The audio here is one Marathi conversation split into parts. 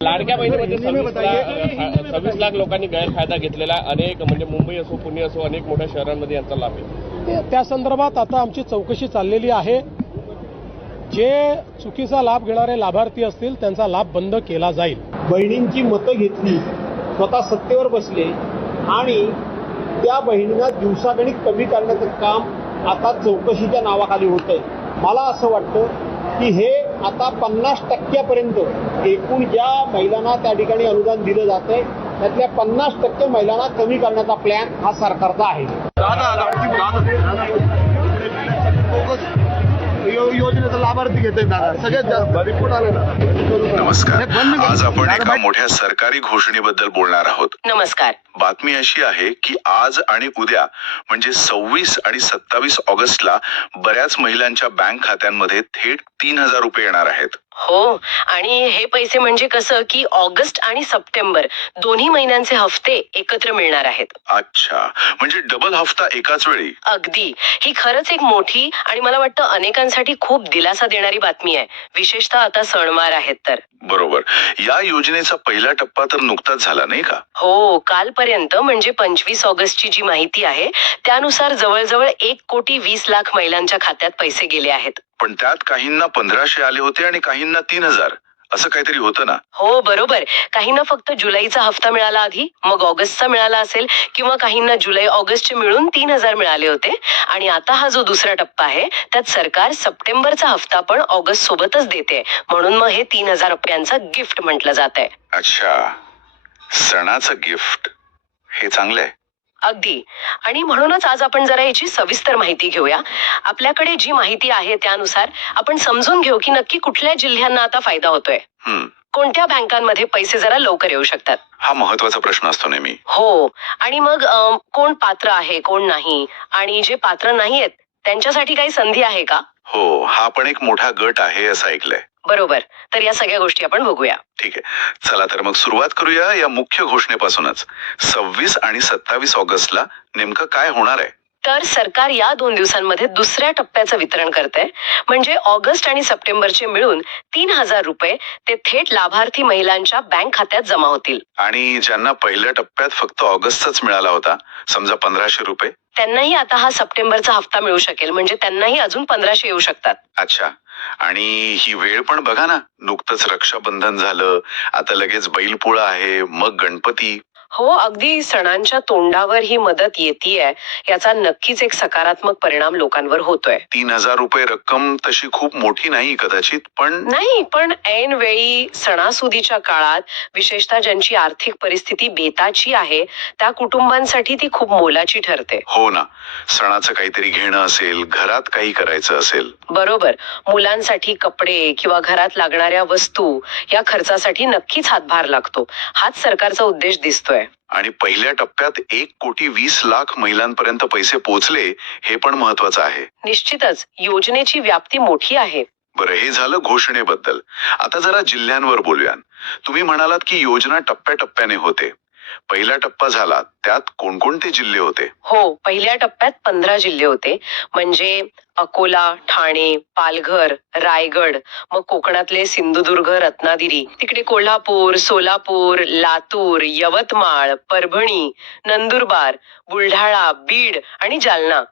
लाडक्या बहिणीमध्ये 26 लाख लोकांनी गैरफायदा घेतलेला अनेक म्हणजे मुंबई असो पुणे असो अनेक मोठ्या शहरांमध्ये यांचा लाभ आहे। त्या संदर्भात आता आमची चौकशी चाललेली आहे। जे चुकीचा लाभ घेणारे लाभार्थी असतील त्यांचा लाभ बंद केला जाईल। बहिणींची मतं घेतली, स्वतः सत्तेवर बसले आणि त्या बहिणींना दिवसागणिक कमी करण्याचं काम आता चौकशीच्या नावाखाली होतंय। मला असं वाटतं की हे आता 50% एकूण ज्या महिलांना त्या ठिकाणी अनुदान दिलं जातंय त्यातल्या 50% महिलांना कमी करण्याचा प्लॅन हा सरकारचा आहे। योजनेचा लाभार्थी घेते सगळ्यात जास्त रिपोर्ट आले ना। नमस्कार, आज आपण एका मोठ्या सरकारी घोषणेबद्दल बोलणार आहोत। नमस्कार। बातमी अशी आहे की आज आणि उद्या म्हणजे 26 आणि 27 ऑगस्टला बऱ्याच महिलांच्या बँक खात्यांमध्ये थेट 3000 रुपये येणार आहेत। हो, आणि हे पैसे म्हणजे कसं की ऑगस्ट आणि सप्टेंबर दोन्ही महिन्यांचे हफ्ते एकत्र मिळणार आहेत। अच्छा, म्हणजे डबल हफ्ता एकाच वेळी। अगदी, ही खरंच एक मोठी आणि मला वाटतं अनेकांसाठी खूप दिलासा देणारी बातमी आहे, विशेषतः आता सणवार आहेत तर। बरोबर, या योजनेचा पहिला टप्पा तर नुकताच झाला नाही का? हो, कालपर्यंत म्हणजे 25 ऑगस्टची जी माहिती आहे त्यानुसार जवळजवळ 1,20,00,000 महिलांच्या खात्यात पैसे गेले आहेत। पण त्यात काहींना 1500 आले होते आणि काहींना 3000 असं काहीतरी होतं ना? हो बरोबर, काहींना फक्त जुलैचा हफ्ता मिळाला आधी, मग ऑगस्टचा मिळाला असेल, किंवा काहींना जुलै ऑगस्टचे मिळून 3000 मिळाले होते। आणि आता हा जो दुसरा टप्पा आहे त्यात सरकार सप्टेंबरचा हफ्ता पण ऑगस्ट सोबतच देते, म्हणून मग हे 3000 रुपयांचा गिफ्ट म्हटलं जात आहे। अच्छा, सणाचं गिफ्ट, हे चांगलं आहे। अगदी, आणि म्हणूनच आज आपण जरा याची सविस्तर माहिती घेऊया। आपल्याकडे जी माहिती आहे त्यानुसार आपण समजून घेऊ की नक्की कुठल्या जिल्ह्यांना आता फायदा होतोय, कोणत्या बँकांमध्ये पैसे जरा लवकर येऊ शकतात। हा महत्वाचा प्रश्न असतो नेहमी। हो, आणि मग कोण पात्र आहे कोण नाही, आणि जे पात्र नाही आहेत त्यांच्यासाठी काही संधी आहे का? हो, हा पण एक मोठा गट आहे असं ऐकलंय। बरोबर, तर या सगळ्या गोष्टी आपण बघूया। ठीक आहे, चला तर मग सुरुवात करूया या मुख्य घोषणेपासूनच। 26 आणि 27 ऑगस्टला नेमकं काय होणार आहे? तर सरकार या 2 दिवसांमध्ये दुसऱ्या टप्प्याचं वितरण करतंय, म्हणजे ऑगस्ट आणि सप्टेंबरचे मिळून 3000 रुपये ते थेट लाभार्थी महिलांच्या बँक खात्यात जमा होतील। आणि ज्यांना पहिल्या टप्प्यात फक्त ऑगस्टचाच मिळाला होता, समजा 1500 रुपये, त्यांनाही आता हा सप्टेंबरचा हफ्ता मिळू शकेल, म्हणजे त्यांनाही अजून 1500 येऊ शकतात। अच्छा, आणि ही वेळ पण बघा ना, नुकतंच रक्षाबंधन झालं, आता लगेच बैलपोळा आहे, मग गणपती। हो, अगदी सणांच्या तोंडावर ही मदत येतेय, याचा नक्कीच एक सकारात्मक परिणाम लोकांवर होतोय। 3000 रुपये रक्कम तशी खूप मोठी नाही कदाचित, पण ऐन वेळी सणासुदीच्या काळात विशेषतः ज्यांची आर्थिक परिस्थिती बेताची आहे त्या कुटुंबांसाठी ती खूप मोलाची ठरते। हो ना, सणाचं काहीतरी घेणं असेल, घरात काही करायचं असेल। बरोबर, मुलांसाठी कपडे किंवा घरात लागणाऱ्या वस्तू या खर्चासाठी नक्कीच हातभार लागतो, हाच सरकारचा उद्देश दिसतोय। आणि पहिल्या टप्प्यात 1,20,00,000 महिलांपर्यंत पैसे पोहोचले, हे पण महत्वाचं आहे। निश्चितच, योजनेची व्याप्ती मोठी आहे। बरं, हे झालं घोषणेबद्दल। आता जरा जिल्ह्यांवर बोलूया। तुम्ही म्हणालात की योजना टप्प्याटप्प्याने होते। पहिला टप्पा झाला, त्यात कोणकोणते जिल्हे होते? हो, पहिल्या टप्प्यात 15 जिल्हे होते, म्हणजे अकोला, ठाणे, पालघर, रायगड, मग कोकणातले सिंधुदुर्ग, रत्नागिरी, तिकडे कोल्हापूर, सोलापूर, लातूर, यवतमाळ, परभणी, नंदुरबार, बुलढाणा, बीड आणि जालना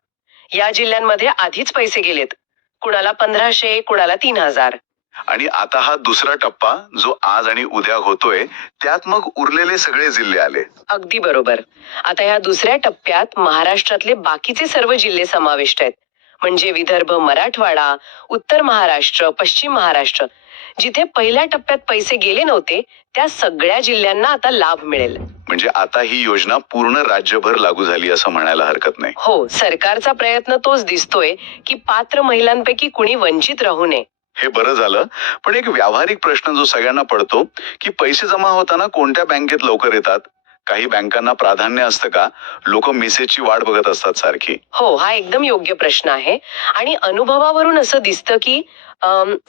या जिल्ह्यांमध्ये आधीच पैसे गेलेत, कुणाला 1500, कुणाला 3000। आणि आता हा दुसरा टप्पा जो आज आणि उद्या होतोय, त्यात मग उरलेले सगळे जिल्हे आले। अगदी बरोबर, आता या दुसऱ्या टप्प्यात महाराष्ट्रातले बाकीचे सर्व जिल्हे समाविष्ट आहेत, म्हणजे विदर्भ, मराठवाडा, उत्तर महाराष्ट्र, पश्चिम महाराष्ट्र, जिथे पहिल्या टप्प्यात पैसे गेले नव्हते त्या सगळ्या जिल्ह्यांना आता लाभ मिळेल। म्हणजे आता ही योजना पूर्ण राज्यभर लागू झाली असं म्हणायला हरकत नाही। हो, सरकारचा प्रयत्न तोच दिसतोय की पात्र महिलांपैकी कुणी वंचित राहू नये। हे बरं झालं, पण एक व्यावहारिक प्रश्न जो सगळ्यांना पडतो की पैसे जमा होताना कोणत्या बँकेत लवकर येतात? काही बँकांना प्राधान्य असतं का? लोक मेसेजची वाट बघत असतात सारखी। हो, हा एकदम योग्य प्रश्न आहे, आणि अनुभवावरून असं दिसतं की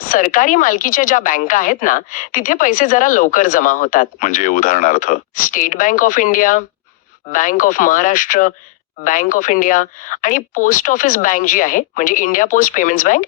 सरकारी मालकीच्या ज्या बँका आहेत ना तिथे पैसे जरा लवकर जमा होतात। म्हणजे उदाहरणार्थ state bank of India, bank of Maharashtra, bank of India आणि पोस्ट ऑफिस बँक जी आहे म्हणजे इंडिया पोस्ट पेमेंट्स बँक,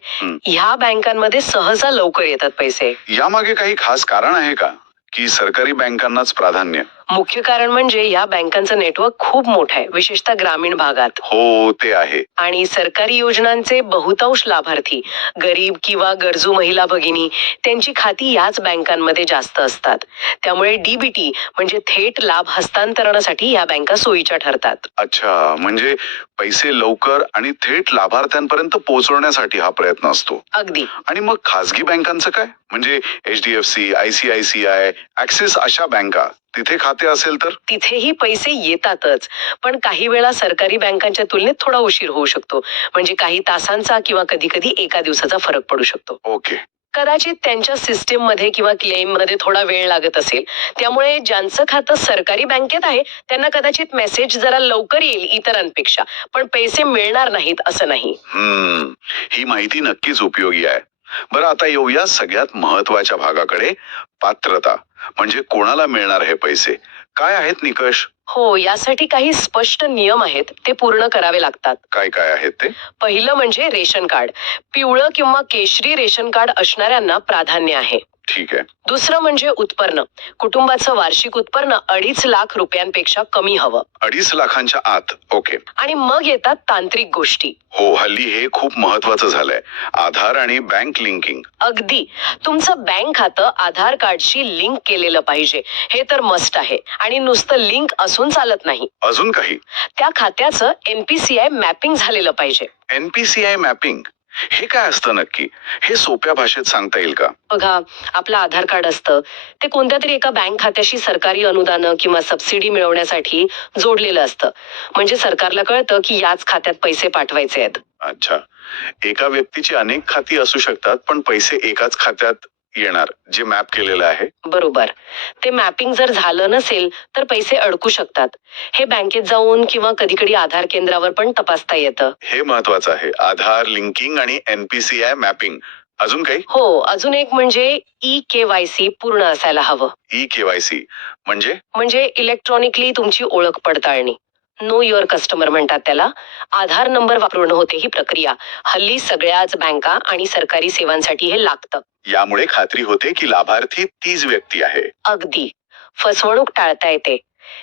ह्या बँकांमध्ये सहसा लवकर येतात पैसे। यामागे काही खास कारण आहे का? की सरकारी बँकांनाच प्राधान्य? मुख्य कारण म्हणजे या बँकांचं नेटवर्क खूप मोठं आहे, विशेषतः ग्रामीण भागात. हो, ते आहे. आणि सरकारी योजनांचे बहुतांश लाभार्थी गरीब किंवा गरजू महिला भगिनी, त्यांची खाती याच बँकांमध्ये जास्त असतात. त्यामुळे डीबीटी म्हणजे थेट लाभ हस्तांतरणासाठी या बँका सोयीच्या ठरतात. अच्छा, म्हणजे पैसे लवकर आणि थेट लाभार्थ्यांपर्यंत पोहोचवण्यासाठी हा प्रयत्न असतो. अगदी. आणि मग खासगी बँकांचं काय? म्हणजे HDFC, ICICI, ऍक्सिस अशा बँका, तिथे खाते असेल तर? तिथेही पैसे येतातच, पण काही वेळा सरकारी बँकांच्या तुलनेत थोडा उशीर होऊ शकतो. म्हणजे काही तासांचा किंवा कधी कधी एका दिवसाचा फरक पडू शकतो. ओके. कदाचित त्यांच्या सिस्टीम मध्ये किंवा क्लेम मध्ये थोडा वेळ लागत असेल. त्यामुळे ज्यांचं खातं सरकारी बँकेत आहे त्यांना कदाचित मेसेज जरा लवकर येईल इतरांपेक्षा, पण पैसे मिळणार नाहीत असं नाही. ही माहिती नक्कीच उपयोगी आहे. बरं, आता येऊया सगळ्यात महत्वाच्या भागाकडे, पात्रता. म्हणजे कोणाला मिळणार हे पैसे? काय आहेत निकष? हो, यासाठी काही स्पष्ट नियम आहेत, ते पूर्ण करावे लागतात. काय काय आहेत ते? पहिलं म्हणजे रेशन कार्ड. पिवळं किंवा केशरी रेशन कार्ड असणाऱ्यांना प्राधान्य आहे. ठीक आहे. दुसरं म्हणजे उत्पन्न. कुटुंबाचं वार्षिक उत्पन्न 2.5 लाख रुपयांपेक्षा कमी हवं. 2.5 लाखांच्या आत. ओके. आणि मग येतात तांत्रिक गोष्टी. हो, हल्ली हे खूप महत्वाचं झालंय. आधार आणि बँक लिंकिंग. अगदी. तुमचं बँक खातं आधार कार्डशी लिंक केलेलं पाहिजे, हे तर मस्ट आहे. आणि नुसतं लिंक असून चालत नाही. अजून काही? त्या खात्याचं NPCI मॅपिंग झालेलं पाहिजे. NPCI मॅपिंग हे काय असतं नक्की? हे सोप्या भाषेत सांगता येईल का? बघा, आपलं आधार कार्ड असतं ते कोणत्या तरी एका बँक खात्याशी सरकारी अनुदान किंवा सबसिडी मिळवण्यासाठी जोडलेलं असतं. म्हणजे सरकारला कळतं की याच खात्यात पैसे पाठवायचे आहेत. अच्छा, एका व्यक्तीची अनेक खाती असू शकतात, पण पैसे एकाच खात्यात येणार, जे मॅप केलेलं आहे. बरोबर. ते मॅपिंग जर झालं नसेल तर पैसे अडकू शकतात. हे बँकेत जाऊन किंवा कधी कधी आधार केंद्रावर पण तपासता येतं. हे महत्वाचं आहे. आधार लिंकिंग आणि NPCI मॅपिंग. अजून काही? हो, अजून एक म्हणजे eKYC पूर्ण असायला हवं. eKYC म्हणजे इलेक्ट्रॉनिकली तुमची ओळख पडताळणी. नो युअर कस्टमर म्हणतात त्याला. आधार नंबर वापरून होते ही प्रक्रिया. हल्ली सगळ्याच बँका आणि सरकारी सेवांसाठी हे लागतं. यामुळे खात्री होते की लाभार्थी तीच व्यक्ती आहे. अगदी. फसवणूक टाळता येते.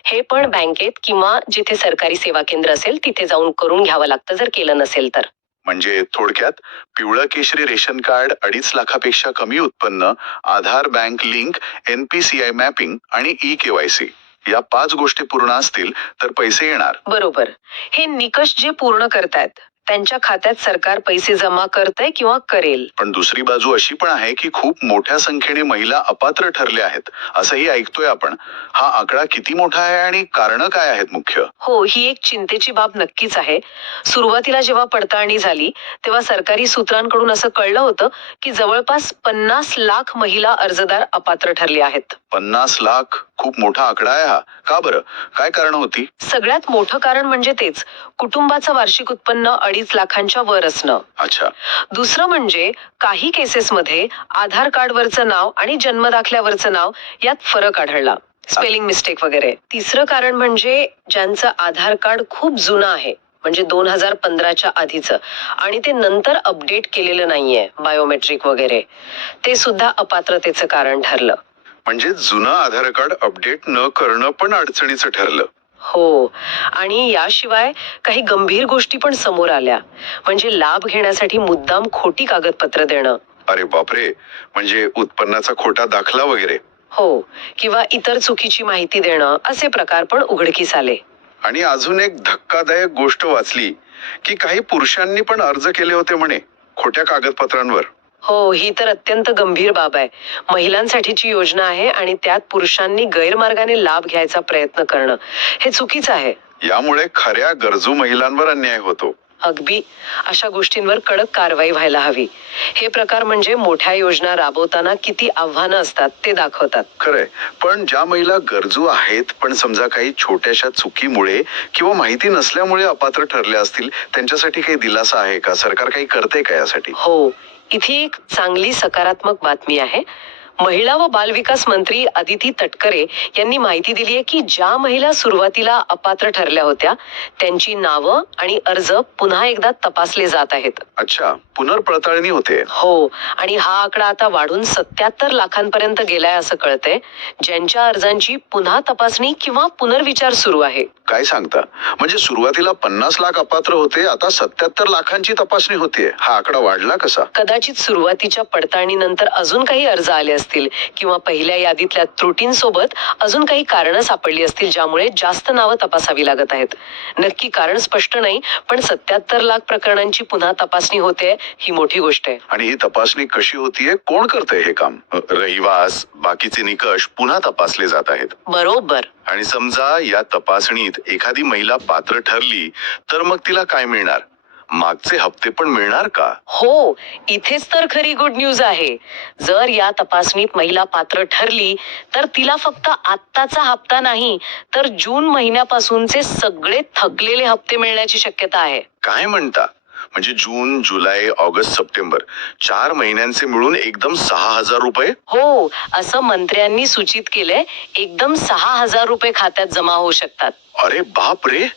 हे पण बँकेत किंवा जिथे सरकारी सेवा केंद्र असेल तिथे जाऊन करून घ्यावं लागतं जर केलं नसेल तर. म्हणजे थोडक्यात, पिवळं केशरी रेशन कार्ड, 2.5 लाखापेक्षा कमी उत्पन्न, आधार बँक लिंक, NPCI मॅपिंग आणि eKYC या 5 गोष्टी पूर्ण असतील तर पैसे येणार. बरोबर. हे निकष जे पूर्ण करतायत त्यांच्या खात्यात सरकार पैसे जमा करतंय किंवा करेल. पण दुसरी बाजू अशी पण आहे की खूप मोठ्या संख्येने महिला अपात्र ठरल्या आहेत, असंही ऐकतोय आपण. हा आकडा किती मोठा आहे आणि कारणं काय आहेत मुख्य? हो, ही एक चिंतेची बाब नक्कीच आहे. सुरुवातीला जेव्हा पडताळणी झाली तेव्हा सरकारी सूत्रांकडून असं कळलं होतं की जवळपास 50 लाख महिला अर्जदार अपात्र ठरले आहेत. 50 लाख खूप मोठा आकडा आहे हा. का बरं? काय कारण होती? सगळ्यात मोठं कारण म्हणजे तेच, कुटुंबाचं वार्षिक उत्पन्न 2.5 लाखांच्या वर असणं. अच्छा. दुसरं म्हणजे काही केसेसमध्ये आधार कार्डवरचं नाव आणि जन्मदाखल्यावरचं नाव यात फरक आढळला. स्पेलिंग मिस्टेक वगैरे. तिसरं कारण म्हणजे ज्यांचं आधार कार्ड खूप जुनं आहे, म्हणजे 2015च्या आधीचं, आणि ते नंतर अपडेट केलेलं नाहीये, बायोमेट्रिक वगैरे, ते सुद्धा अपात्रतेचं कारण ठरलं. म्हणजे जुनं आधार कार्ड अपडेट न करणं पण अडचणीचं ठरलं. हो. आणि याशिवाय काही गंभीर गोष्टी पण समोर आल्या. म्हणजे लाभ घेण्यासाठी मुद्दाम खोटी कागदपत्र देणं. अरे बापरे, म्हणजे उत्पन्नाचा खोटा दाखला वगैरे. हो, किंवा इतर चुकीची माहिती देणं, असे प्रकार पण उघडकीस आले. आणि अजून एक धक्कादायक गोष्ट वाचली की काही पुरुषांनी पण अर्ज केले होते म्हणे, खोट्या कागदपत्रांवर. हो, ही तर अत्यंत गंभीर बाब आहे. महिलांसाठीची योजना आहे आणि त्यात पुरुषांनी गैरमार्गाने लाभ घ्यायचा प्रयत्न करणं हे चुकीचं आहे. यामुळे खऱ्या गरजू महिलांवर अन्याय होतो. अगदी. अशा गोष्टींवर कडक कारवाई व्हायला हवी. हे प्रकार म्हणजे मोठ्या योजना राबवताना किती आव्हानं असतात ते दाखवतात. खरंय. पण ज्या महिला गरजू आहेत पण समजा काही छोट्याशा चुकीमुळे किंवा माहिती नसल्यामुळे अपात्र ठरल्या असतील, त्यांच्यासाठी काही दिलासा आहे का? सरकार काही करते का यासाठी? हो, इथे एक चांगली सकारात्मक बातमी आहे. महिला व बालविकास मंत्री अदिती तटकरे यांनी माहिती दिली आहे की ज्या महिला सुरुवातीला अपात्र ठरल्या होत्या त्यांची नावं आणि अर्ज पुन्हा एकदा तपासले जात आहेत. अच्छा, पुनर्पडताळणी होते. हो, आणि हा आकडा आता वाढून 77 लाखांपर्यंत गेलाय असं कळतंय, ज्यांच्या अर्जांची पुन्हा तपासणी किंवा पुनर्विचार सुरू आहे. काय सांगता? म्हणजे सुरुवातीला 50 लाख अपात्र होते, आता 77 लाखांची तपासणी होते. हा आकडा वाढला कसा? कदाचित सुरुवातीच्या पडताळणीनंतर अजून काही अर्ज आले असतील किंवा पहिल्या यादीतल्या त्रुटींसोबत अजून काही कारणं सापडली असतील ज्यामुळे जास्त नावं तपासावी लागत आहेत. नक्की कारण स्पष्ट नाही, पण 77 लाख प्रकरणांची पुन्हा तपासणी होते ही मोठी गोष्ट आहे. आणि ही तपासणी कशी होतीये? कोण करतंय हे काम? रहिवास, बाकीचे निकष पुन्हा तपासले जात आहेत. बरोबर. आणि समजा या तपासणीत एखादी महिला पात्र ठरली तर मग तिला काय मिळणार? मागचे हप्ते पण मिळणार का? हो, इथेच तर खरी गुड न्यूज आहे. जर या तपासणीत महिला पात्र ठरली तर तिला फक्त आत्ताचा हप्ता नाही तर जून महिन्यापासूनचे सगळे थकलेले हप्ते मिळण्याची शक्यता आहे. काय म्हणता? म्हणजे जून, जुलै, ऑगस्ट, सप्टेंबर 4 महिन्यांचे मिळून एकदम 6,000 रुपये? हो, असं मंत्र्यांनी सूचित केलंय. एकदम 6,000 रुपये खात्यात जमा होऊ शकतात. अरे बाप रे,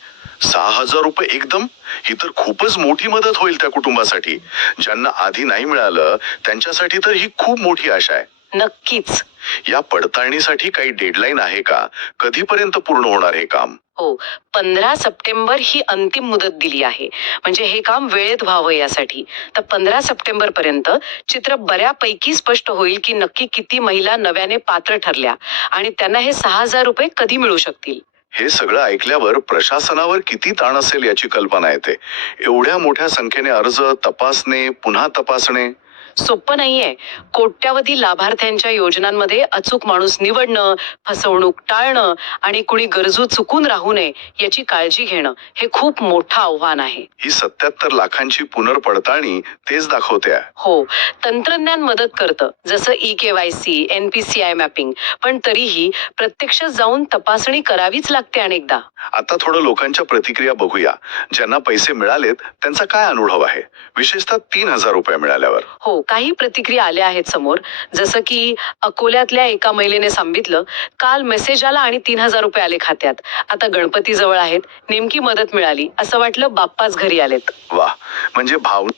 6,000 रुपये एकदम? ही तर खूपच मोठी मदत होईल त्या कुटुंबासाठी. ज्यांना आधी नाही मिळालं त्यांच्यासाठी तर ही खूप मोठी आशा आहे. नक्कीच. या पडताळणीसाठी काही डेडलाईन आहे का? कधीपर्यंत पूर्ण होणार हे काम? हो, 15 सप्टेंबर ही अंतिम मुदत दिली आहे. म्हणजे हे काम वेळेत व्हावं यासाठी. तर 15 सप्टेंबर पर्यंत चित्र बऱ्यापैकी स्पष्ट होईल की नक्की किती महिला नव्याने पात्र ठरल्या आणि त्यांना हे 6,000 रुपये कधी मिळू शकतील. हे सगळं ऐकल्यावर प्रशासनावर किती ताण असेल याची कल्पना येते. एवढ्या मोठ्या संख्येने अर्ज तपासणे, पुन्हा तपासणे सोपं नाहीये. कोट्यावधी लाभार्थ्यांच्या योजनांमध्ये अचूक माणूस निवडणं, फसवणूक टाळणं आणि कुणी गरजू चुकून राहू नये याची काळजी घेणं हे खूप मोठं आव्हान आहे. ही 77 लाखांची पुनर्पडताळणी तेच दाखवते. हो, तंत्रज्ञान मदत करतं, जसं EKYC, NPCI मॅपिंग, पण तरीही प्रत्यक्ष जाऊन तपासणी करावीच लागते अनेकदा. आता थोडं लोकांच्या प्रतिक्रिया बघूया. ज्यांना पैसे मिळालेत त्यांचा काय अनुभव आहे, विशेषतः 3,000 रुपये मिळाल्यावर? हो, काही प्रतिक्रिया आल्या आहेत समोर. जसं की अकोल्यातल्या एका महिलेने सांगितलं, काल मेसेज आला आणि 3,000 रुपये आले खात्यात. आता गणपती जवळ आहेत, नेमकी मदत मिळाली, असं वाटलं बाप्पाच घरी आलेत. वा, म्हणजे भावना